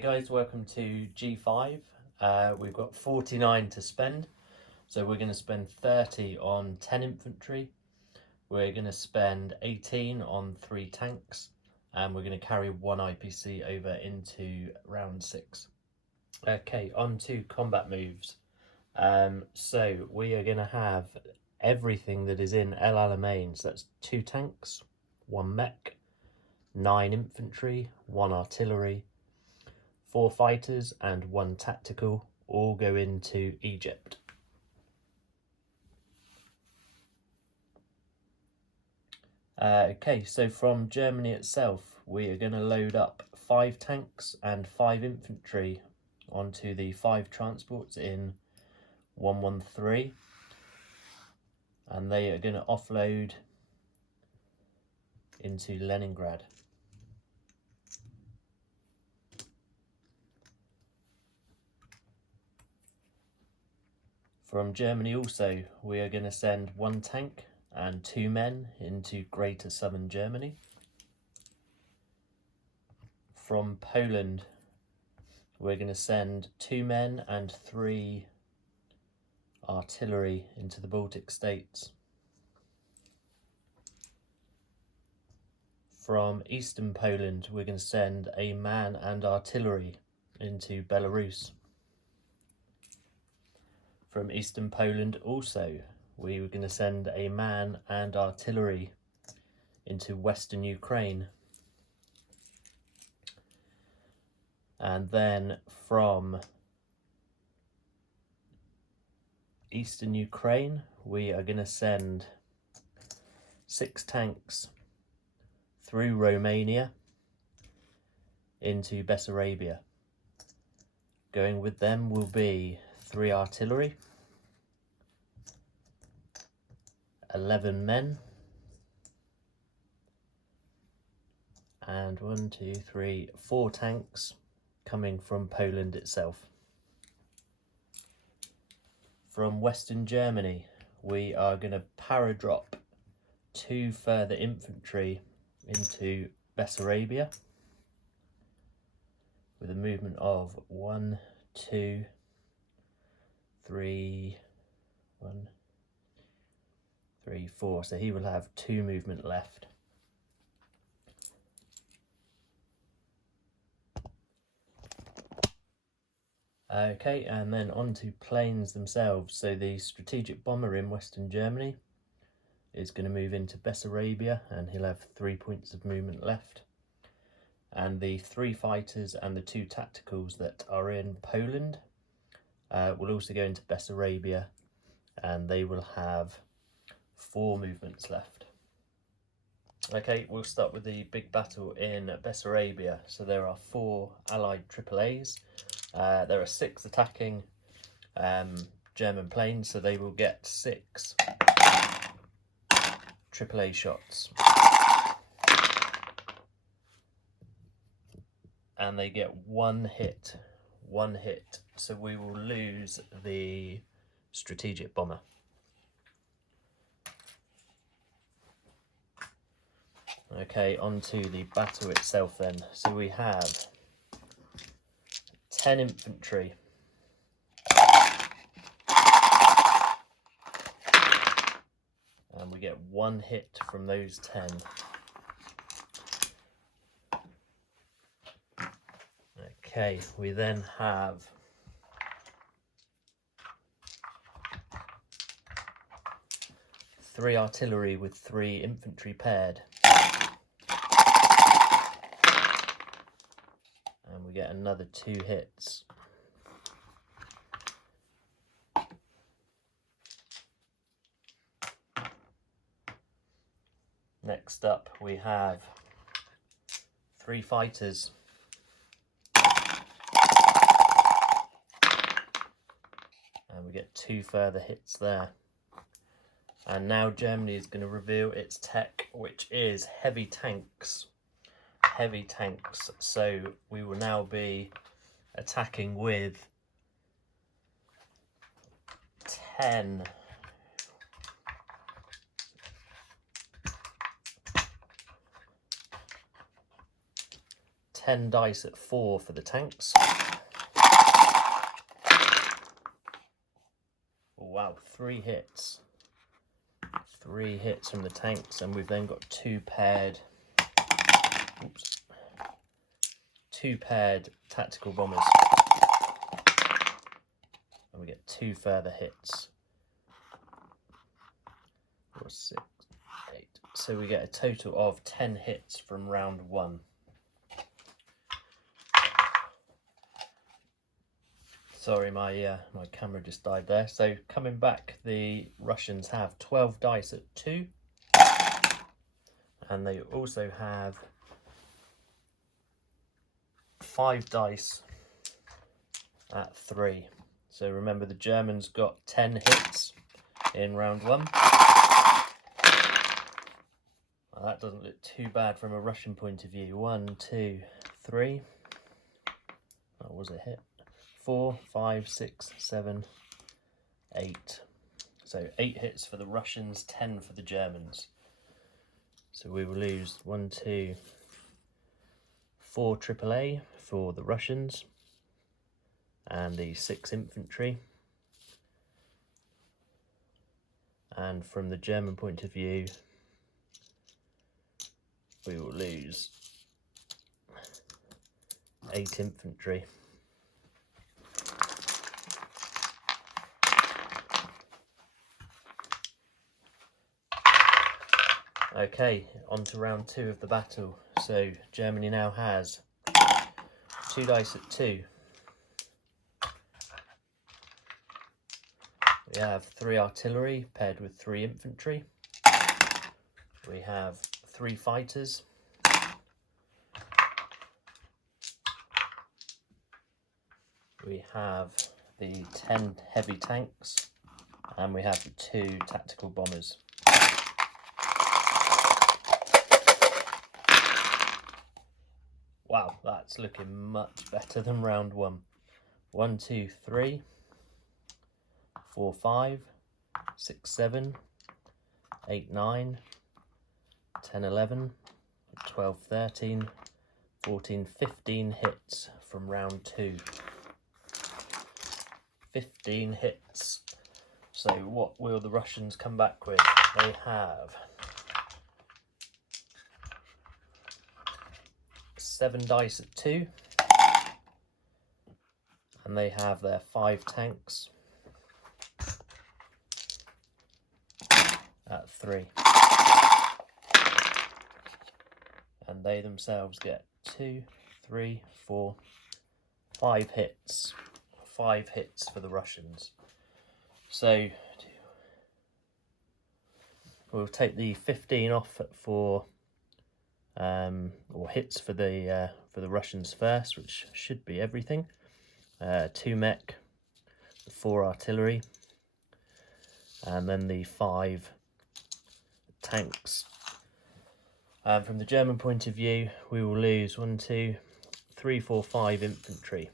Hey guys, welcome to G5. We've got 49 to spend, so we're going to spend 30 on 10 infantry, we're going to spend 18 on 3 tanks, and we're going to carry 1 IPC over into round 6. Okay, on to combat moves. So we are going to have everything that is in El Alamein, so that's 2 tanks, 1 mech, 9 infantry, 1 artillery, 4 fighters and 1 tactical, all go into Egypt. Okay, so from Germany itself, we are going to load up 5 tanks and 5 infantry onto the 5 transports in 113, and they are going to offload into Leningrad. From Germany also, we are going to send 1 tank and 2 men into Greater Southern Germany. From Poland, we're going to send 2 men and 3 artillery into the Baltic states. From Eastern Poland, we're going to send a man and artillery into Belarus. From Eastern Poland also, we were going to send a man and artillery into Western Ukraine. And then from Eastern Ukraine, we are going to send 6 tanks through Romania into Bessarabia. Going with them will be 3 artillery, 11 men, and 4 tanks coming from Poland itself. From Western Germany, we are going to paradrop 2 further infantry into Bessarabia with a movement of 1, 2, 3, 1, 3, 4. So he will have 2 movement left. Okay, and then on to planes themselves. So the strategic bomber in Western Germany is going to move into Bessarabia, and he'll have 3 points of movement left. And the 3 fighters and the 2 tacticals that are in Poland will also go into Bessarabia, and they will have 4 movements left. Okay, we'll start with the big battle in Bessarabia. So there are 4 Allied AAAs. There are 6 attacking German planes, so they will get 6 AAA shots. And they get 1 hit. So we will lose the strategic bomber. Okay, on to the battle itself then. So we have 10 infantry. And we get 1 hit from those 10. Okay, we then have 3 artillery with 3 infantry paired. And we get another 2 hits. Next up we have 3 fighters. And we get 2 further hits there. And now Germany is going to reveal its tech, which is heavy tanks. Heavy tanks. So we will now be attacking with 10 10 dice at 4 for the tanks. Wow, 3 hits. 3 hits from the tanks, and we've then got 2 paired tactical bombers. And we get 2 further hits. 4, 6, 8. So we get a total of 10 hits from round 1. Sorry, my camera just died there. So coming back, the Russians have 12 dice at 2. And they also have 5 dice at 3. So remember, the Germans got 10 hits in round 1. Well, that doesn't look too bad from a Russian point of view. 1, 2, 3. That was a hit. 4, 5, 6, 7, 8. So 8 hits for the Russians, 10 for the Germans. So we will lose 1, 2, 4 AAA for the Russians and the 6 infantry. And from the German point of view, we will lose 8 infantry. Okay, on to round 2 of the battle. So Germany now has 2 dice at 2. We have 3 artillery paired with 3 infantry. We have 3 fighters. We have the 10 heavy tanks, and we have the 2 tactical bombers. Wow, that's looking much better than round 1. 1, 2, 3, 4, 5, 6, 7, 8, 9, 10, 11, 12, 13, 14, 15 hits from round 2. 15 hits. So what will the Russians come back with? They have 7 dice at 2, and they have their 5 tanks at 3, and they themselves get 2, 3, 4, 5 hits. 5 hits for the Russians. So we'll take the 15 off for or hits for the Russians first, which should be everything. 2 mech, 4 artillery, and then the 5 tanks. And from the German point of view, we will lose 1, 2, 3, 4, 5 infantry.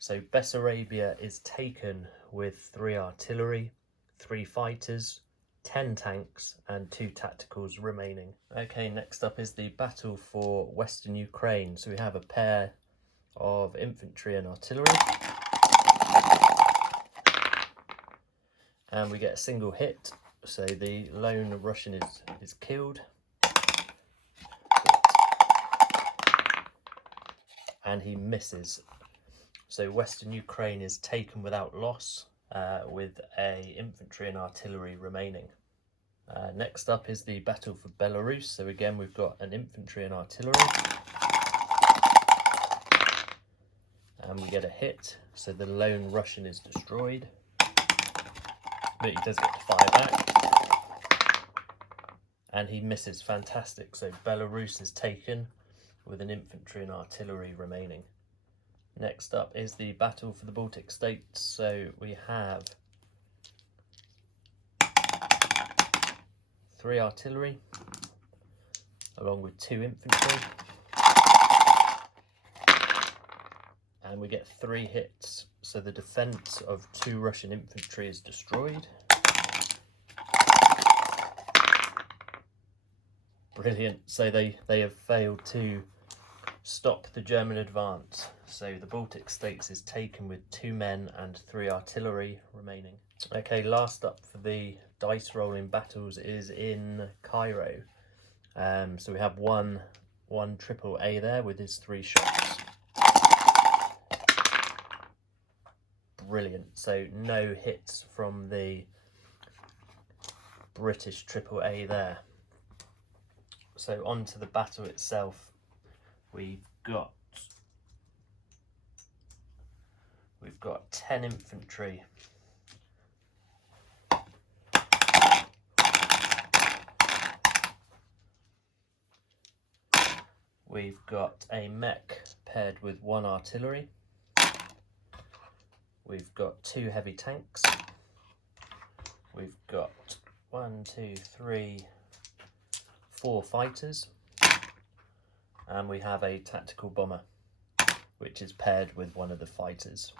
So Bessarabia is taken with 3 artillery, 3 fighters, 10 tanks and 2 tacticals remaining. Okay, next up is the battle for Western Ukraine. So we have a pair of infantry and artillery. And we get a single hit, so the lone Russian is killed. And he misses. So Western Ukraine is taken without loss, with a infantry and artillery remaining. Next up is the battle for Belarus. So again, we've got an infantry and artillery. And we get a hit, so the lone Russian is destroyed. But he does get to fire back. And he misses, fantastic. So Belarus is taken with an infantry and artillery remaining. Next up is the battle for the Baltic states. So we have 3 artillery along with 2 infantry, and we get 3 hits. So the defense of 2 Russian infantry is destroyed. Brilliant. So they have failed to Stop the German advance. So the Baltic states is taken with 2 men and 3 artillery remaining. Okay, last up for the dice rolling battles is in Cairo. So we have one triple A there with his 3 shots. Brilliant. So no hits from the British triple A there. So on to the battle itself. We've got 10 infantry. We've got a mech paired with 1 artillery. We've got 2 heavy tanks. We've got 1, 2, 3, 4 fighters. And we have a tactical bomber, which is paired with 1 of the fighters.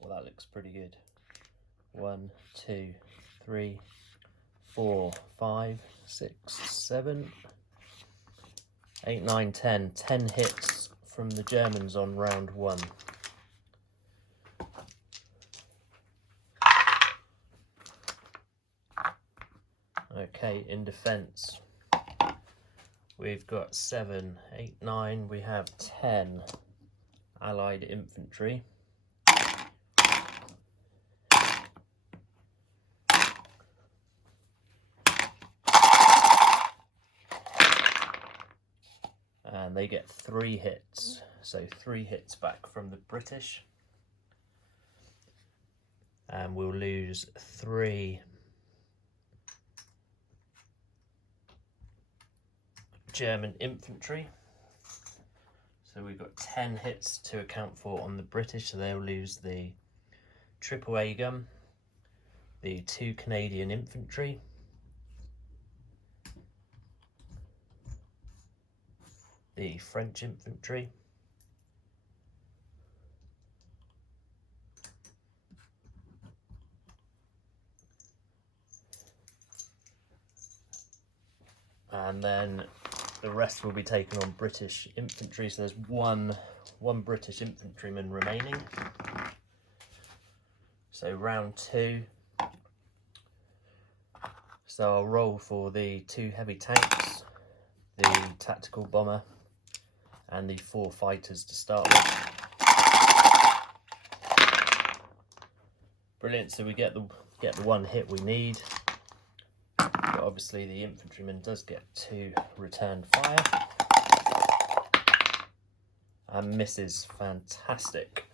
Well, that looks pretty good. 1, 2, 3, 4, 5, 6, 7, 8, 9, 10. 10 hits from the Germans on round 1. Okay, in defence, we've got 7, 8, 9, we have 10 Allied infantry. And they get 3 hits, so 3 hits back from the British. And we'll lose 3 German infantry. So we've got 10 hits to account for on the British, so they'll lose the triple A gun, the 2 Canadian infantry, the French infantry, and then the rest will be taken on British infantry. So there's one British infantryman remaining. So round 2. So I'll roll for the 2 heavy tanks, the tactical bomber, and the 4 fighters to start with. Brilliant. So we get the 1 hit we need. But obviously the infantryman does get 2 return fire and misses. Fantastic.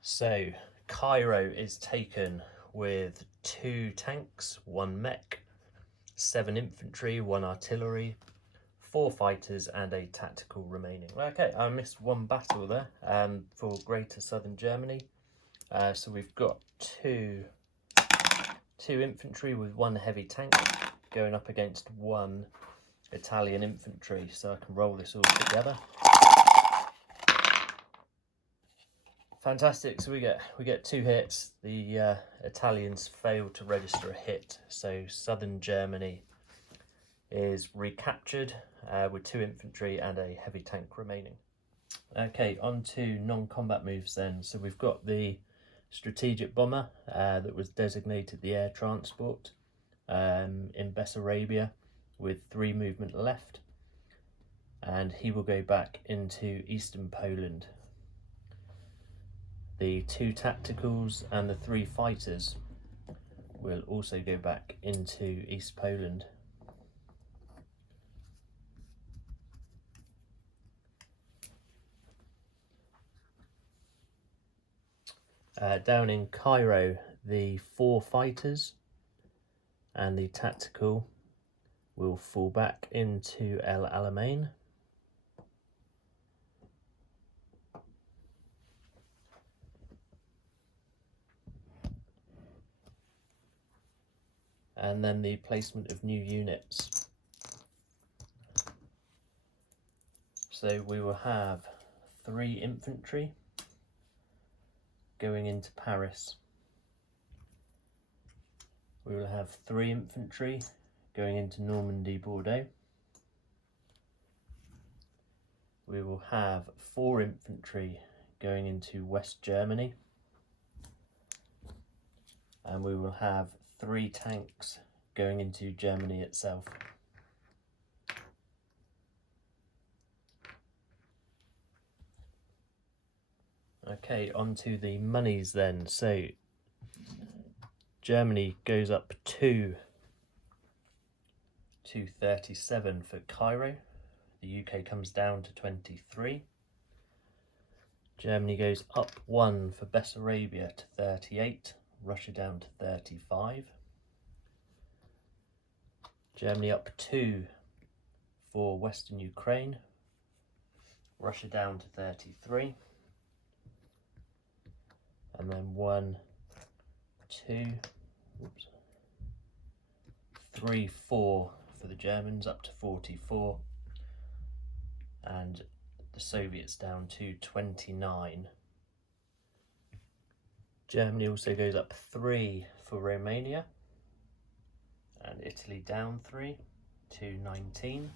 So Cairo is taken with 2 tanks, 1 mech, 7 infantry, 1 artillery, 4 fighters and a tactical remaining. Okay, I missed 1 battle there for Greater Southern Germany. So we've got 2 infantry with 1 heavy tank going up against 1 Italian infantry. So I can roll this all together. Fantastic. So we get 2 hits. The Italians failed to register a hit. So Southern Germany is recaptured with 2 infantry and a heavy tank remaining. Okay, on to non-combat moves then. So we've got the strategic bomber that was designated the air transport in Bessarabia with 3 movement left, and he will go back into eastern Poland. The 2 tacticals and the 3 fighters will also go back into East Poland. Down in Cairo, the 4 fighters and the tactical will fall back into El Alamein. And then the placement of new units. So we will have 3 infantry going into Paris. We will have 3 infantry going into Normandy, Bordeaux. We will have 4 infantry going into West Germany. And we will have 3 tanks going into Germany itself. Okay, on to the monies then. So Germany goes up 2 to 37 for Cairo. The UK comes down to 23. Germany goes up 1 for Bessarabia to 38. Russia down to 35. Germany up 2 for Western Ukraine. Russia down to 33. And then 1, 2, 3, 4 for the Germans, up to 44. And the Soviets down to 29. Germany also goes up 3 for Romania. And Italy down 3 to 19.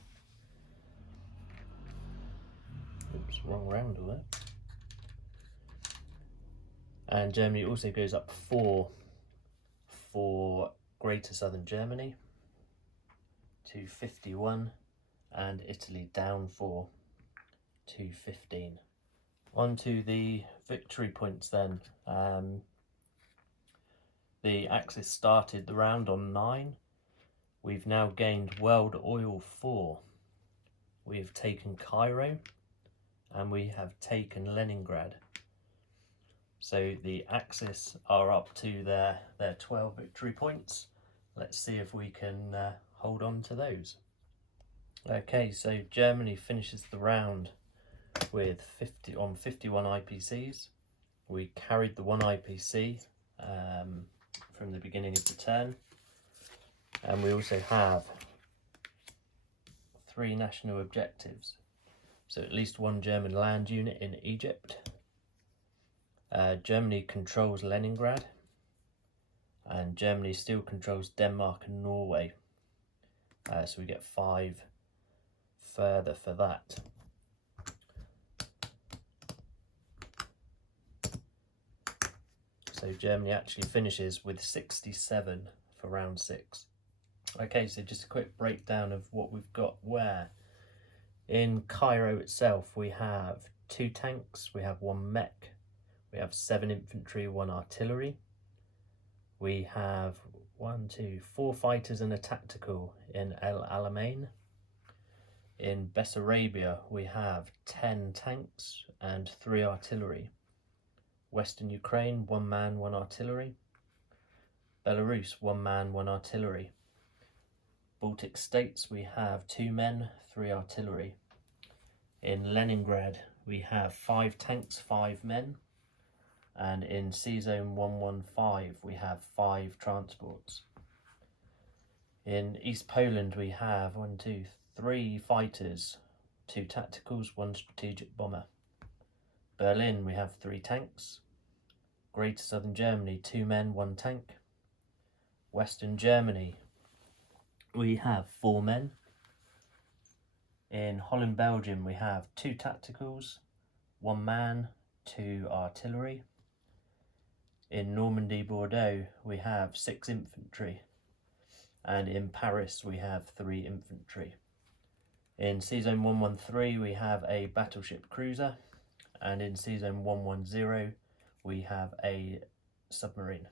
Oops, wrong round there. And Germany also goes up 4 for Greater Southern Germany to 51, and Italy down 4 to 15. On to the victory points then. The Axis started the round on 9. We've now gained World Oil 4. We have taken Cairo, and we have taken Leningrad. So the Axis are up to their 12 victory points. Let's see if we can hold on to those. Okay, so Germany finishes the round with 51 IPCs. We carried the 1 IPC from the beginning of the turn. And we also have 3 national objectives. So at least 1 German land unit in Egypt. Germany controls Leningrad, and Germany still controls Denmark and Norway. So we get 5 further for that. So Germany actually finishes with 67 for round 6. Okay, so just a quick breakdown of what we've got where. In Cairo itself, we have 2 tanks, we have 1 mech, we have 7 infantry, 1 artillery. We have 4 fighters and a tactical in El Alamein. In Bessarabia, we have 10 tanks and 3 artillery. Western Ukraine, 1 man, 1 artillery. Belarus, 1 man, 1 artillery. Baltic states, we have 2 men, 3 artillery. In Leningrad, we have 5 tanks, 5 men. And in C-Zone 115, we have 5 transports. In East Poland, we have 3 fighters, 2 tacticals, 1 strategic bomber. Berlin, we have 3 tanks. Greater Southern Germany, 2 men, 1 tank. Western Germany, we have 4 men. In Holland, Belgium, we have 2 tacticals, 1 man, 2 artillery. In Normandy, Bordeaux, we have 6 infantry. And in Paris, we have 3 infantry. In C-Zone 113, we have a battleship cruiser. And in C-Zone 110, we have a submarine.